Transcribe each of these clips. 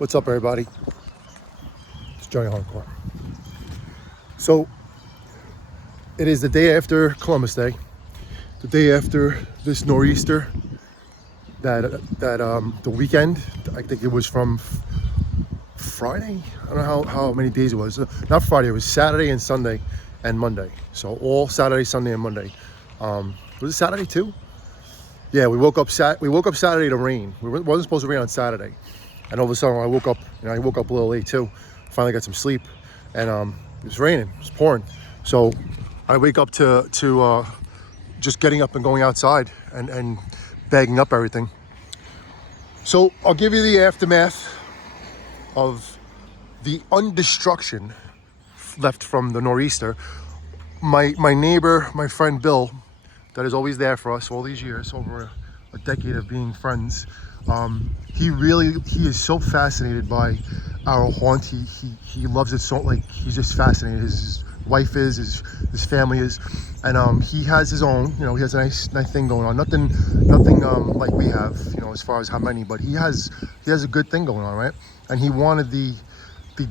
What's up, everybody? It's Johnny Hardcore. So, it is the day after Columbus Day, the day after this nor'easter. The weekend. I think it was from Friday. I don't know how many days it was. Not Friday. It was Saturday and Sunday and Monday. So all Saturday, Sunday, and Monday. Was it Saturday too? Yeah, we woke up Saturday to rain. It wasn't supposed to rain on Saturday, and all of a sudden I woke up. I woke up a little late too. Finally got some sleep, and it was raining. It was pouring. So I wake up to just getting up and going outside and bagging up everything. So I'll give you the aftermath of the undestruction left from the nor'easter. My neighbor, my friend Bill, that is always there for us all these years, over a decade of being friends. He is so fascinated by our haunt. He loves it so, like, he's just fascinated. His wife is, his family is, and he has his own, he has a nice thing going on. Nothing like we have, as far as how many, but he has a good thing going on, right? And he wanted the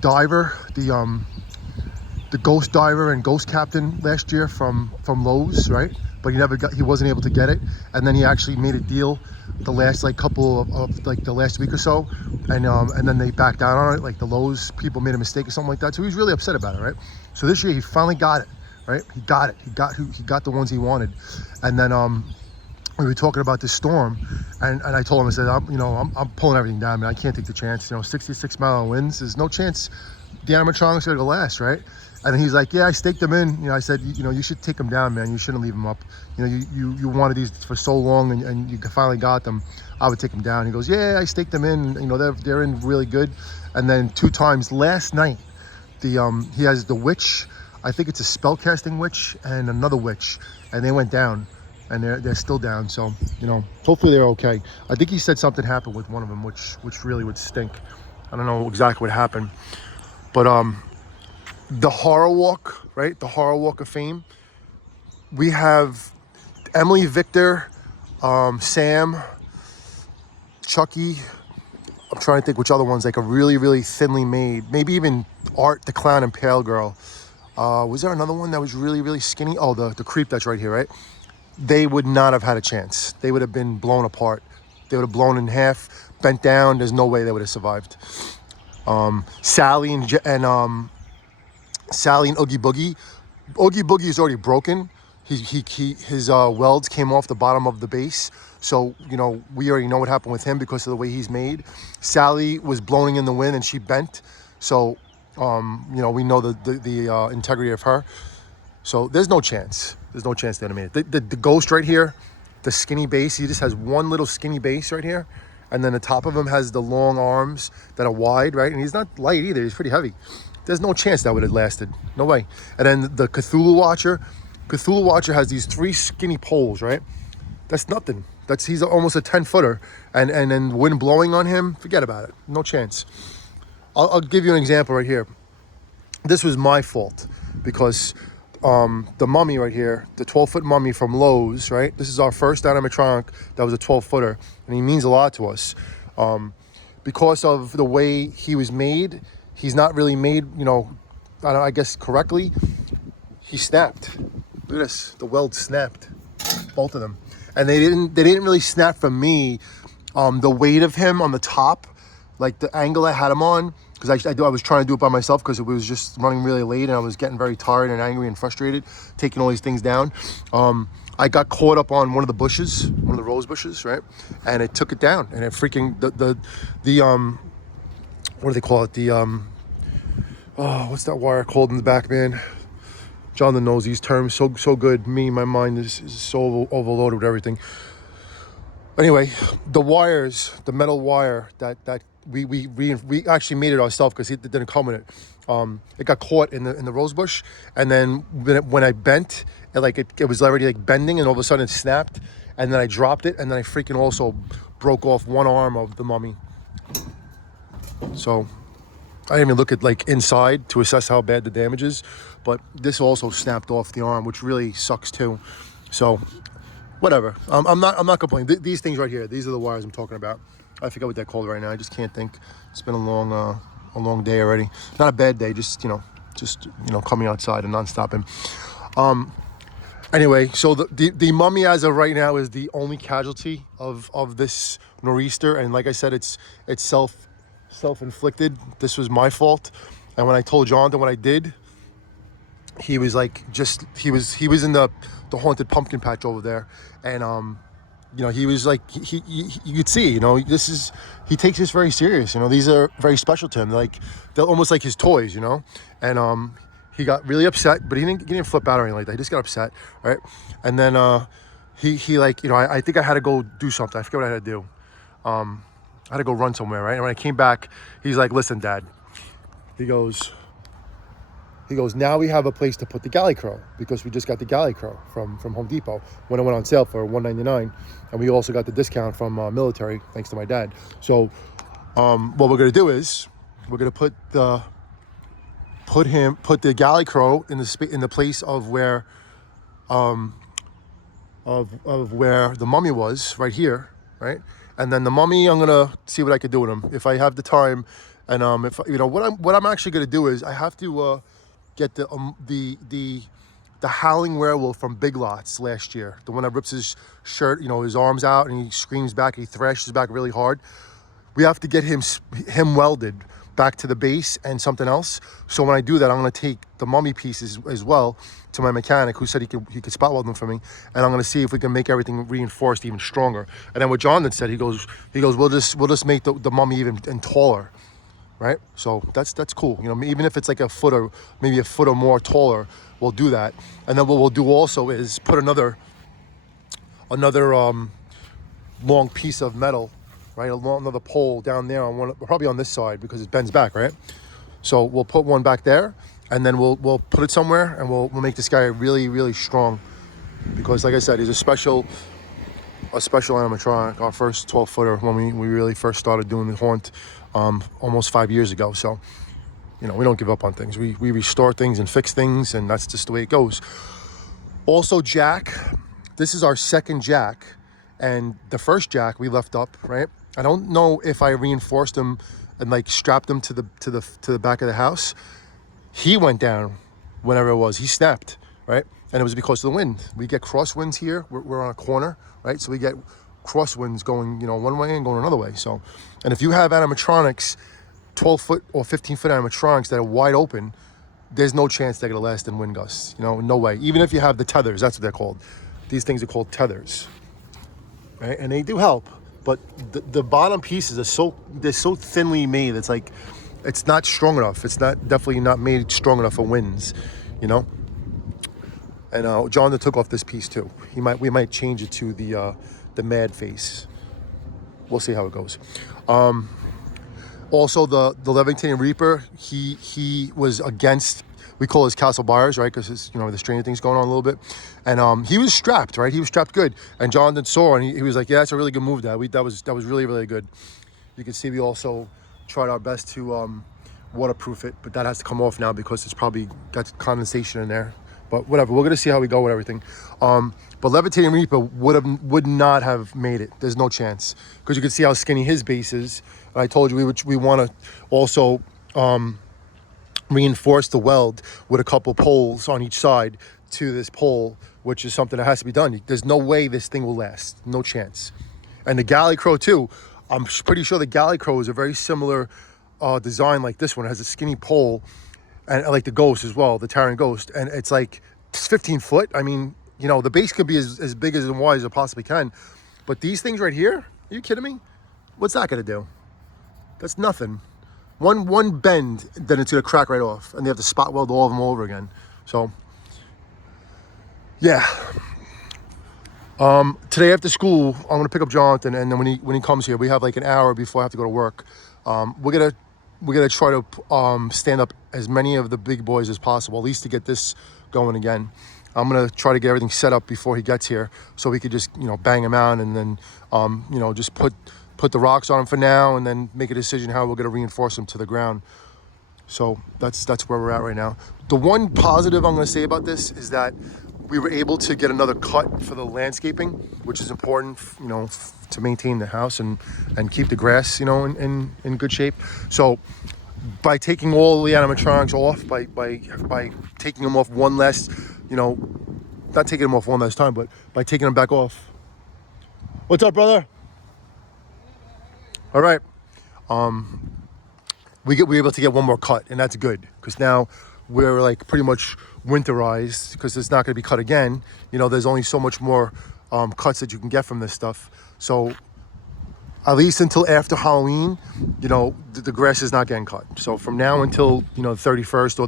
diver, the ghost diver and ghost captain last year from Lowe's, right? But he wasn't able to get it, and then he actually made a deal the last couple of the last week or so, and then they backed down on it. Like the Lowe's people made a mistake or something like that, so he was really upset about it, right? So this year he finally got it, right? He got it. He got the ones he wanted, and then we were talking about this storm, and I told him, I said, I'm pulling everything down, man. I can't take the chance. 66-mile winds. There's no chance the animatronics are gonna last, right? And he's like, yeah, I staked them in. I said, you should take them down, man. You shouldn't leave them up. You wanted these for so long, and you finally got them. I would take them down. He goes, yeah, I staked them in. They're in really good. And then 2 times last night, he has the witch. I think it's a spell casting witch and another witch, and they went down, and they're still down. So hopefully they're okay. I think he said something happened with one of them, which really would stink. I don't know exactly what happened, but the horror walk, right? The horror walk of fame. We have Emily, Victor, Sam, Chucky. I'm trying to think which other ones, like a really, really thinly made. Maybe even Art, the clown, and Pale Girl. Was there another one that was really, really skinny? Oh, the creep that's right here, right? They would not have had a chance. They would have been blown apart. They would have blown in half, bent down. There's no way they would have survived. Sally and Oogie Boogie. Oogie Boogie is already broken. His welds came off the bottom of the base. So, we already know what happened with him because of the way he's made. Sally was blowing in the wind and she bent. So, we know the integrity of her. So there's no chance. There's no chance to animate it. The ghost right here, the skinny base, he just has one little skinny base right here. And then the top of him has the long arms that are wide, right? And he's not light either. He's pretty heavy. There's no chance that would have lasted. No way. And then the Cthulhu Watcher has these 3 skinny poles, right? That's nothing. He's almost a 10-footer. And then wind blowing on him, forget about it. No chance. I'll give you an example right here. This was my fault because the mummy right here, the 12-foot mummy from Lowe's, right? This is our first animatronic that was a 12-footer, and he means a lot to us. Because of the way he was made, he's not really made, I guess correctly. He snapped. Look at this. The weld snapped, both of them, and they didn't really snap from me. The weight of him on the top, like the angle I had him on, because I was trying to do it by myself because it was just running really late and I was getting very tired and angry and frustrated, taking all these things down. I got caught up on one of the bushes, one of the rose bushes, right? And it took it down, and it freaking the what do they call it? What's that wire called in the back, man? Jonathan knows these terms so good. My mind is so overloaded with everything. Anyway, the wires, the metal wire that we actually made it ourselves because it didn't come in it. It got caught in the rose bush, and then when I bent, it was already bending, and all of a sudden it snapped, and then I dropped it, and then I freaking also broke off one arm of the mummy. So I didn't even look at inside to assess how bad the damage is, but this also snapped off the arm, which really sucks too. So whatever. I'm not complaining. These things right here, these are the wires I'm talking about. I forget what they're called right now. I just can't think. It's been a long day already. Not a bad day, just coming outside and non-stopping. Anyway, so the mummy as of right now is the only casualty of this nor'easter, and like I said, it's self-inflicted. This was my fault, and when I told Jonathan what I did, he was like, he was in the haunted pumpkin patch over there, and he was like, you could see, he takes this very serious. These are very special to him. Like, they're almost like his toys, and he got really upset, but he didn't flip out or anything like that. He just got upset, right? And then he like, I think I had to go do something. I forget what I had to do. I had to go run somewhere, right? And when I came back, he's like, listen, Dad. He goes, now we have a place to put the galley crow, because we just got the galley crow from Home Depot when it went on sale for $199, and we also got the discount from military, thanks to my dad. So what we're gonna do is we're gonna put the galley crow in the place of where of where the mummy was, right here, right? And then the mummy, I'm gonna see what I could do with him if I have the time. And if what I'm actually gonna do is I have to get the howling werewolf from Big Lots last year, the one that rips his shirt, his arms out, and he screams back, he thrashes back really hard. We have to get him welded back to the base and something else. So when I do that, I'm going to take the mummy pieces as well to my mechanic, who said he could spot weld them for me, and I'm going to see if we can make everything reinforced even stronger. And then what Jonathan said, he goes, we'll just make the mummy even taller, right? So that's cool. Even if it's like a foot or maybe a foot or more taller, we'll do that. And then what we'll do also is put another long piece of metal, right, along another pole down there on probably on this side, because it bends back, right? So we'll put one back there, and then we'll put it somewhere, and we'll make this guy really, really strong, because like I said, he's a special animatronic. Our first 12-footer when we really first started doing the haunt almost 5 years ago. So we don't give up on things. We restore things and fix things, and that's just the way it goes. Also, Jack, this is our second Jack, and the first Jack we left up, right? I don't know if I reinforced him and like strapped him to the back of the house. He went down whenever it was. He snapped, right? And it was because of the wind. We get crosswinds here. We're on a corner, right? So we get crosswinds going, one way and going another way. So, and if you have animatronics, 12-foot or 15-foot animatronics that are wide open, there's no chance they're gonna last in wind gusts. No way. Even if you have the tethers, that's what they're called. These things are called tethers, right? And they do help, but the bottom pieces are they're so thinly made. It's like, it's not strong enough. It's definitely not made strong enough for winds, And John took off this piece too. We might change it to the mad face. We'll see how it goes. Also, the Levitating Reaper, he was against, we call his castle buyers, right? Because the stranger thing's going on a little bit, and he was strapped, right? He was strapped good, and Jonathan saw, and he was like, "Yeah, that's a really good move, Dad. That was really, really good." You can see we also tried our best to waterproof it, but that has to come off now because it's probably got condensation in there. But whatever, we're gonna see how we go with everything. But Levitating Reaper would not have made it. There's no chance, because you can see how skinny his base is. And I told you we want to also reinforce the weld with a couple poles on each side to this pole, which is something that has to be done. There's no way this thing will last. No chance. And the galley crow too. I'm pretty sure the galley crow is a very similar design like this one. It has a skinny pole, and like the ghost as well, the Terran ghost, and it's like 15 foot. I mean, the base could be as big as and wide as it possibly can, but these things right here, are you kidding me? What's that gonna do? That's nothing. One bend, then it's gonna crack right off, and they have to spot weld all of them over again. So yeah. Today after school, I'm gonna pick up Jonathan, and then when he comes here, we have like an hour before I have to go to work. We're gonna try to stand up as many of the big boys as possible, at least to get this going again. I'm gonna try to get everything set up before he gets here, so we could just bang him out, and then just put the rocks on him for now, and then make a decision how we're gonna reinforce him to the ground. So that's where we're at right now. The one positive I'm gonna say about this is that we were able to get another cut for the landscaping, which is important, to maintain the house and keep the grass, in good shape. So by taking all the animatronics off, by taking them off one last, not taking them off one last time, but by taking them back off. What's up, brother? All right. We're able to get one more cut, and that's good, because now we're like pretty much winterized, because it's not going to be cut again. There's only so much more cuts that you can get from this stuff. So at least until after Halloween, the grass is not getting cut. So from now until, the 31st or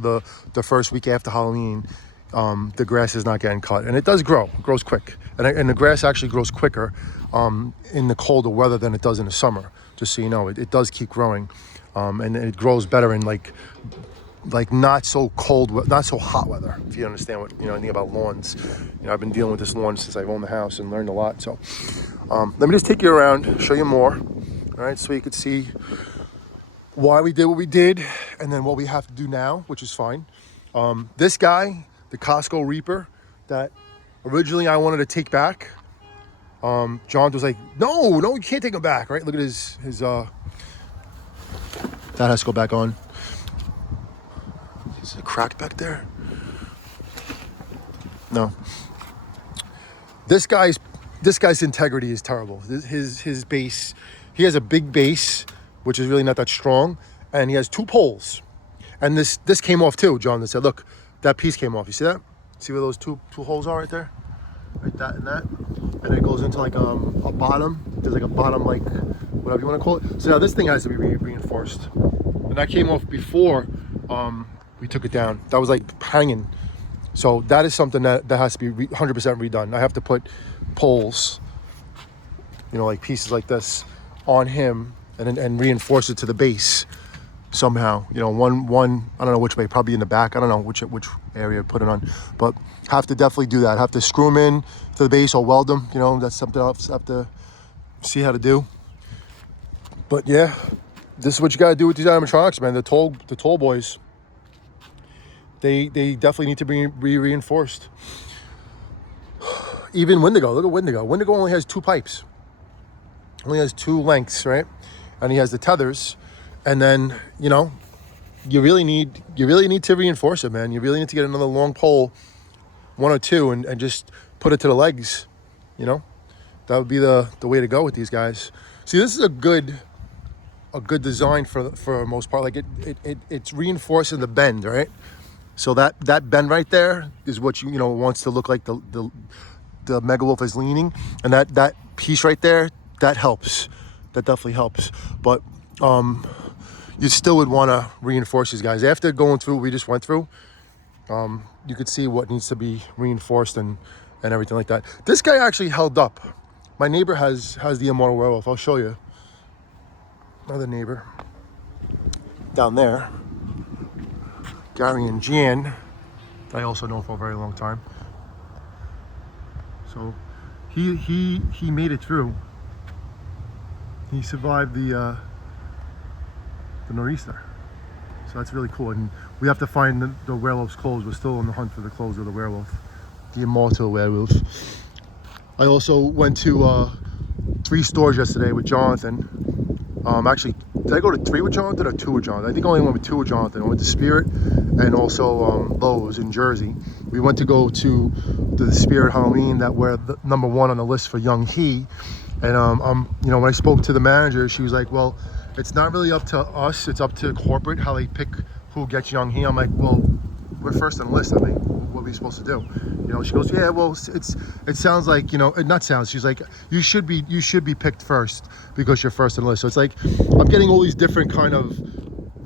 the first week after Halloween, the grass is not getting cut. And it does grow. It grows quick. And the grass actually grows quicker in the colder weather than it does in the summer. Just so you know, it does keep growing. And it grows better in like not so cold, not so hot weather, if you understand what, anything about lawns. I've been dealing with this lawn since I've owned the house and learned a lot. So let me just take you around, show you more. All right, so you could see why we did what we did, and then what we have to do now, which is fine. This guy, the Costco Reaper, that originally I wanted to take back, John was like, no, you can't take him back, right? Look at his that has to go back on. Is it cracked back there? No. This guy's integrity is terrible. His base, he has a big base, which is really not that strong, and he has two poles. And this came off too, John. They said, look, that piece came off. You see that? See where those two holes are right there? Right, that and that. And it goes into like a bottom. There's like a bottom, like whatever you want to call it. So now this thing has to be reinforced. And that came off before we took it down. That was like hanging. So that is something that has to be 100% redone. I have to put poles, like pieces like this on him and reinforce it to the base somehow. One I don't know which way, probably in the back. I don't know which area to put it on, but have to definitely do that. Have to screw them in to the base or weld them. That's something else I have to see how to do. But yeah, this is what you got to do with these animatronics, man. The tall boys, they definitely need to be reinforced. Even Wendigo, look at Wendigo. Wendigo only has two pipes. Only has two lengths, right? And he has the tethers. And then, you really need to reinforce it, man. You really need to get another long pole, one or two, and just put it to the legs. That would be the way to go with these guys. See, this is a good design for the most part. Like it's reinforcing the bend, right? So that bend right there is what wants to look like the Megalolf is leaning, and that piece right there, that helps. That definitely helps. But you still would want to reinforce these guys after going through what we just went through. You could see what needs to be reinforced and everything like that. This guy actually held up. My neighbor has the Immortal Werewolf. I'll show you. Another neighbor down there, Gary and Jan, that I also know for a very long time. So he made it through. He survived the nor'easter. So that's really cool. And we have to find the werewolf's clothes. We're still on the hunt for the clothes of the werewolf, the immortal werewolf. I also went to 3 stores yesterday with Jonathan. Actually, did I go to 3 with Jonathan or 2 with Jonathan? I think I only went with 2 with Jonathan. I went to Spirit and also Lowe's in Jersey. We went to go to the Spirit Halloween that were the number 1 on the list for Young He. And when I spoke to the manager, she was like, well, it's not really up to us. It's up to corporate, how they pick who gets Young He. I'm like, well, we're first on the list. I mean, what are we supposed to do? She goes, yeah, well, it sounds like, not sounds. She's like, you should be picked first because you're first on the list. So it's like, I'm getting all these different kind of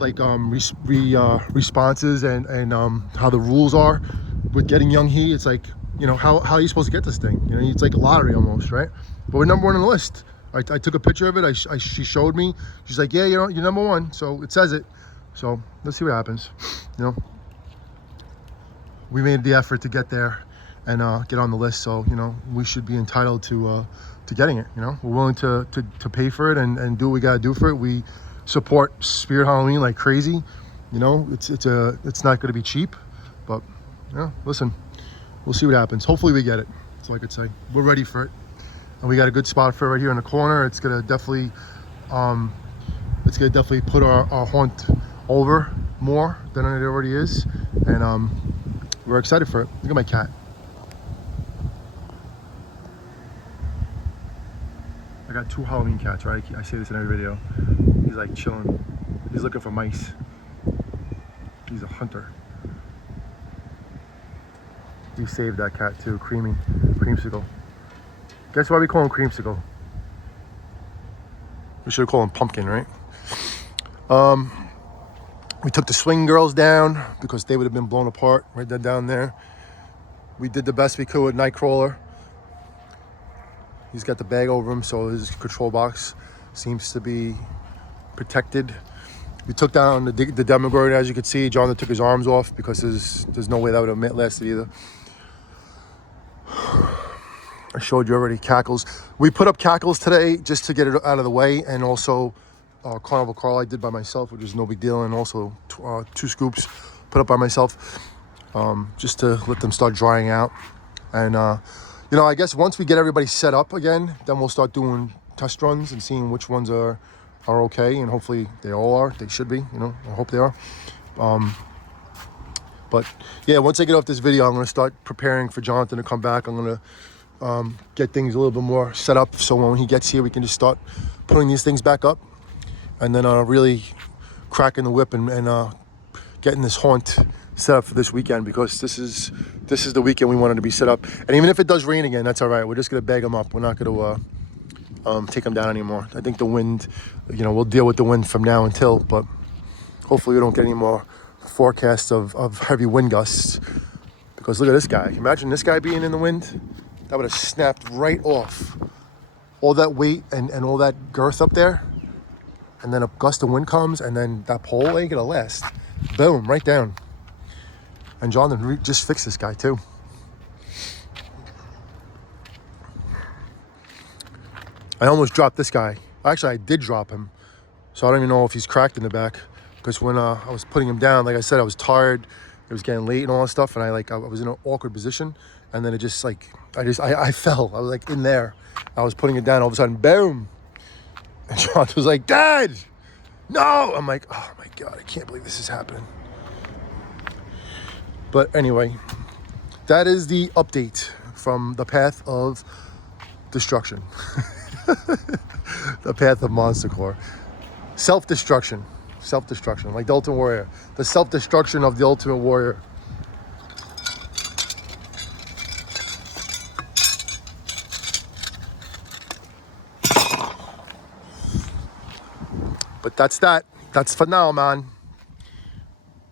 like responses and how the rules are with getting Young He. It's like, how are you supposed to get this thing? It's like a lottery almost, right? But we're number 1 on the list. I took a picture of it. She showed me. She's like, yeah, you're number 1. So it says it. So let's see what happens. We made the effort to get there and get on the list. So, we should be entitled to getting it. We're willing to pay for it and do what we got to do for it. We support Spirit Halloween like crazy. It's not going to be cheap. But, listen, We'll see what happens. Hopefully we get it. That's all I could say. We're ready for it. And we got a good spot for it right here in the corner. It's gonna definitely put our hunt over more than it already is. And we're excited for it. Look at my cat. I got 2 Halloween cats, right? I say this in every video. He's like chilling. He's looking for mice. He's a hunter. We saved that cat too, Creamsicle. Guess why we call him Creamsicle? We should have called him Pumpkin, right? We took the swing girls down because they would have been blown apart right down there. We did the best we could with Nightcrawler. He's got the bag over him, so his control box seems to be protected. We took down the Demogorgon, as you could see. Jonathan took his arms off because there's no way that would have lasted either. I showed you already Cackles. We put up Cackles today just to get it out of the way, and also Carnival Carl I did by myself, which is no big deal, and also 2 scoops put up by myself just to let them start drying out. And you know, I guess once we get everybody set up again, then we'll start doing test runs and seeing which ones are okay, and hopefully they all are. They should be, you know, I hope they are. But yeah, once I get off this video, I'm going to start preparing for Jonathan to come back. I'm going to get things a little bit more set up, so when he gets here, we can just start putting these things back up, and then really cracking the whip and getting this haunt set up for this weekend, because this is the weekend we wanted to be set up. And even if it does rain again, that's all right. We're just going to bag them up. We're not going to take them down anymore. I think the wind, you know, we'll deal with the wind from now until, but hopefully we don't get any more forecasts of heavy wind gusts, because look at this guy. Imagine this guy being in the wind. That would have snapped right off. All that weight and all that girth up there, and then a gust of wind comes, and then that pole ain't gonna last. Boom, right down. And Jonathan just fixed this guy too. I almost dropped this guy. Actually, I did drop him, so I don't even know if he's cracked in the back, because when I was putting him down, like I said, I was tired. It was getting late and all that stuff, and I was in an awkward position, and then it just like I fell. I was like in there. I was putting it down. All of a sudden, boom! And Jonathan was like, "Dad, no!" I'm like, "Oh my God, I can't believe this is happening." But anyway, that is the update from the path of destruction. The path of Monster Core. Self-destruction, like the Ultimate Warrior. The self-destruction of the Ultimate Warrior. But that's for now, man.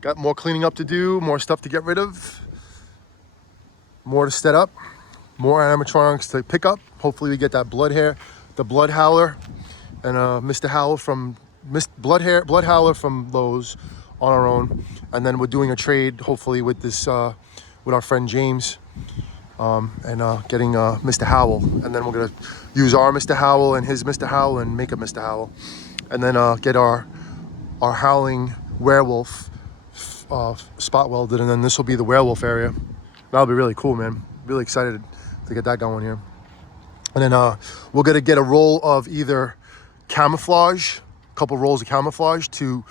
Got more cleaning up to do, more stuff to get rid of, more to set up, more animatronics to pick up. Hopefully we get that the Blood Howler, and Mr. Howler from Blood Howler from Lowe's on our own. And then we're doing a trade, hopefully, with this with our friend James, and getting Mr. Howell. And then we're gonna use our Mr. Howell and his Mr. Howell and make a Mr. Howell, and then get our howling werewolf spot welded, and then this will be the werewolf area. That'll be really cool, man. Really excited to get that going here. And then we're gonna get a roll of either camouflage, a couple rolls of camouflage to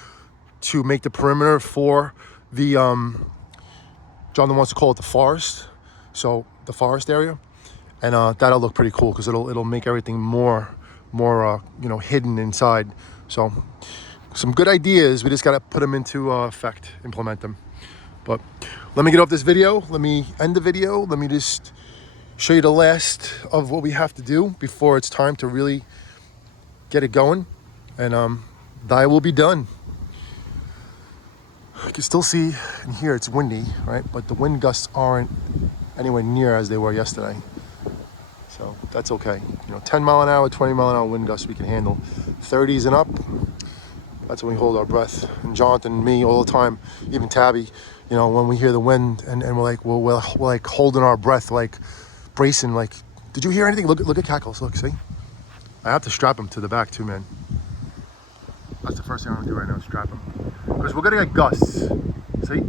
make the perimeter for the Jonathan wants to call it the forest, so the forest area, and that'll look pretty cool, because it'll make everything more you know, hidden inside. So some good ideas. We just gotta put them into effect, implement them. But let me get off this video. Let me end the video. Let me just show you the last of what we have to do before it's time to really get it going, and I will be done. You can still see and hear it's windy, right? But the wind gusts aren't anywhere near as they were yesterday, so that's okay. You know, 10 mile an hour, 20 mile an hour wind gusts we can handle. 30s and up, that's when we hold our breath. And Jonathan and me all the time, even Tabby, you know, when we hear the wind and we're like, we're like holding our breath, like bracing, like, did you hear anything? Look at Cackles, look, see? I have to strap him to the back too, man. That's the first thing I'm gonna do right now, strap him. Because we're gonna get gusts, see?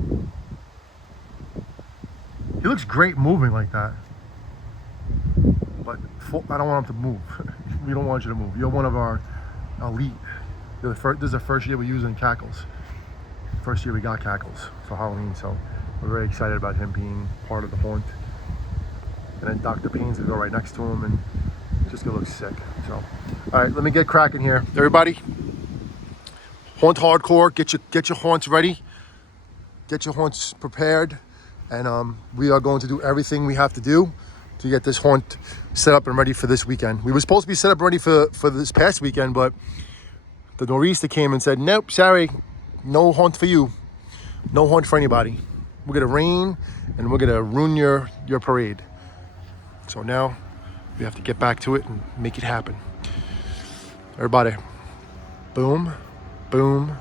He looks great moving like that. But I don't want him to move. We don't want you to move. You're one of our elite. This is the first year we're using cackles. First year we got cackles for Halloween, so we're very excited about him being part of the haunt. And then Dr. Payne's gonna go right next to him, and just gonna look sick. So, all right, let me get cracking here, everybody. Haunt hardcore. Get your haunts ready. Get your haunts prepared, and we are going to do everything we have to do to get this haunt set up and ready for this weekend. We were supposed to be set up ready for this past weekend, but the nor'easter came and said, nope, sorry, no haunt for you. No haunt for anybody. We're gonna rain and we're gonna ruin your parade. So now we have to get back to it and make it happen. Everybody, boom, boom,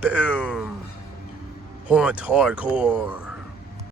boom. Haunt hardcore.